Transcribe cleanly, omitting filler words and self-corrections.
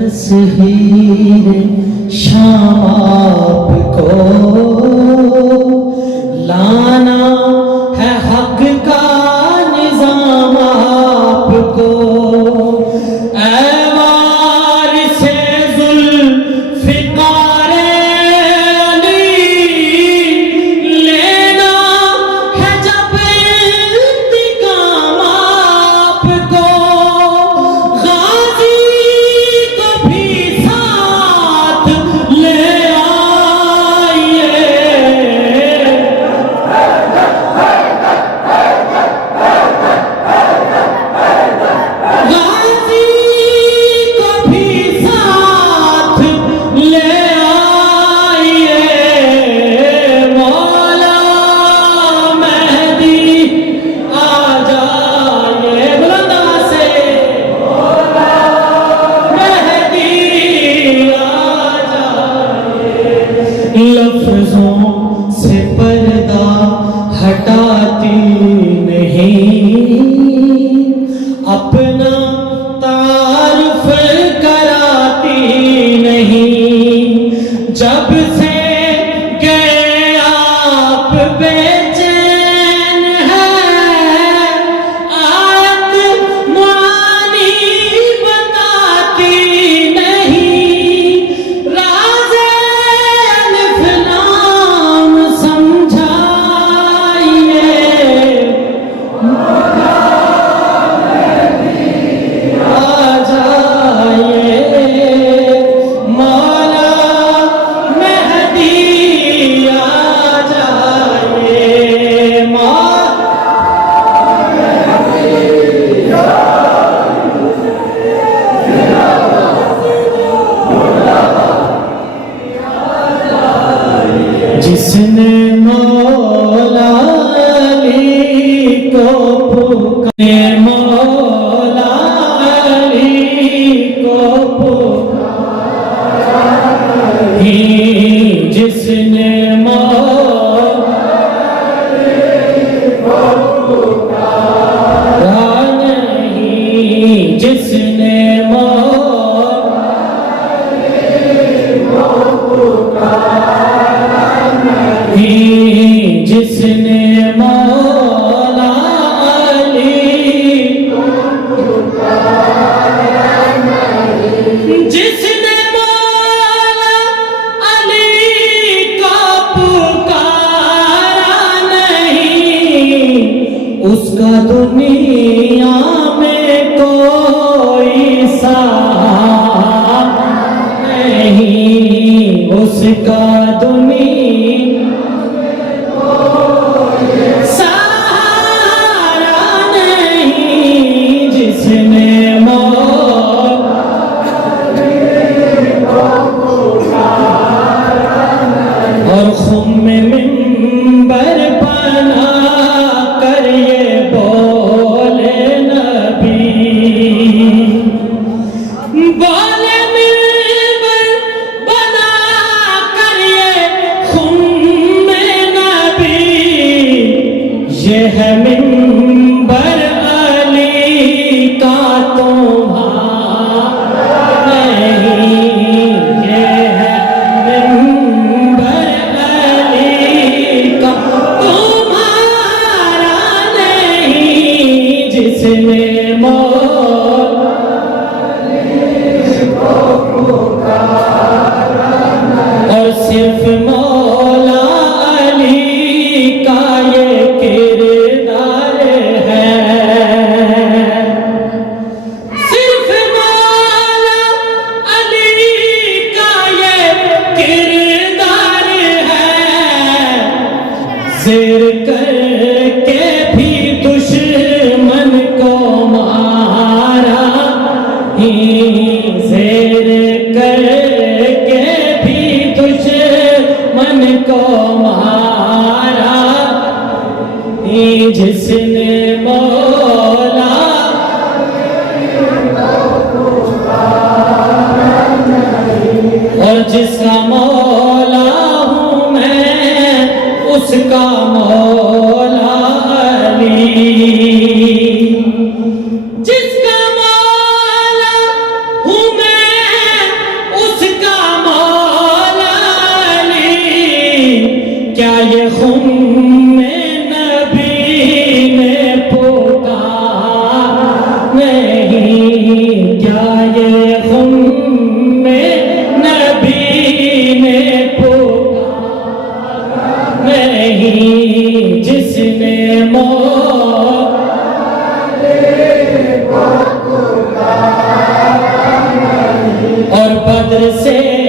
तस्वीर शाम आपको लाना है, हक का निजाम आपको। ऐ वारिसे जुल्फ़िकार अली, लेना है जब इंतिकाम आपको। गाज़ी को भी साथ ले आइए, गाज़ी को भी साथ ले आइए। मौला मेहदी आ जाइए, बुलंद आवाज़ से मेहदी आ जाइए। लफ्ज़ों से पर्दा हटाती नहीं, अपना तारुफ कराती नहीं। जब से गए आप बेचैन है, आयत मानी बताती नहीं। राज़े अलिफ लाम समझाइए, आ जाइए। मौला मेहदी आ जाइए, जिसने मौला अली को पुकारे, मौला अली को पुकारे, जिसने मौला नहीं, जिसने मौला नहीं, जिसने मौला अली, जिसने मौला अली का पुकारा नहीं, उसका दुनिया में कोई साथ नहीं, उसका दुनिया सहारा नहीं। जिसने मौला और खुम में मिंबर बना कर ये बोले नबी, बोले मिंबर बना कर ये खुम में नबी। ये है मिंबर अली का तुम्हारा नहीं, ये है मिंबर अली का तुम्हारा नहीं। जिसने मौला और सिर्फ मौला अली का ये किरदार है, सिर्फ मौला अली का ये किरदार है। ज़ेर करके भी दुश्मन को मारा ही, ज़ेर करके भी दुश्मन को मारा ही। जिसने मौला और जिसका मौला हूँ मैं, उसका मौला अली। जिसका मौला हूँ मैं, से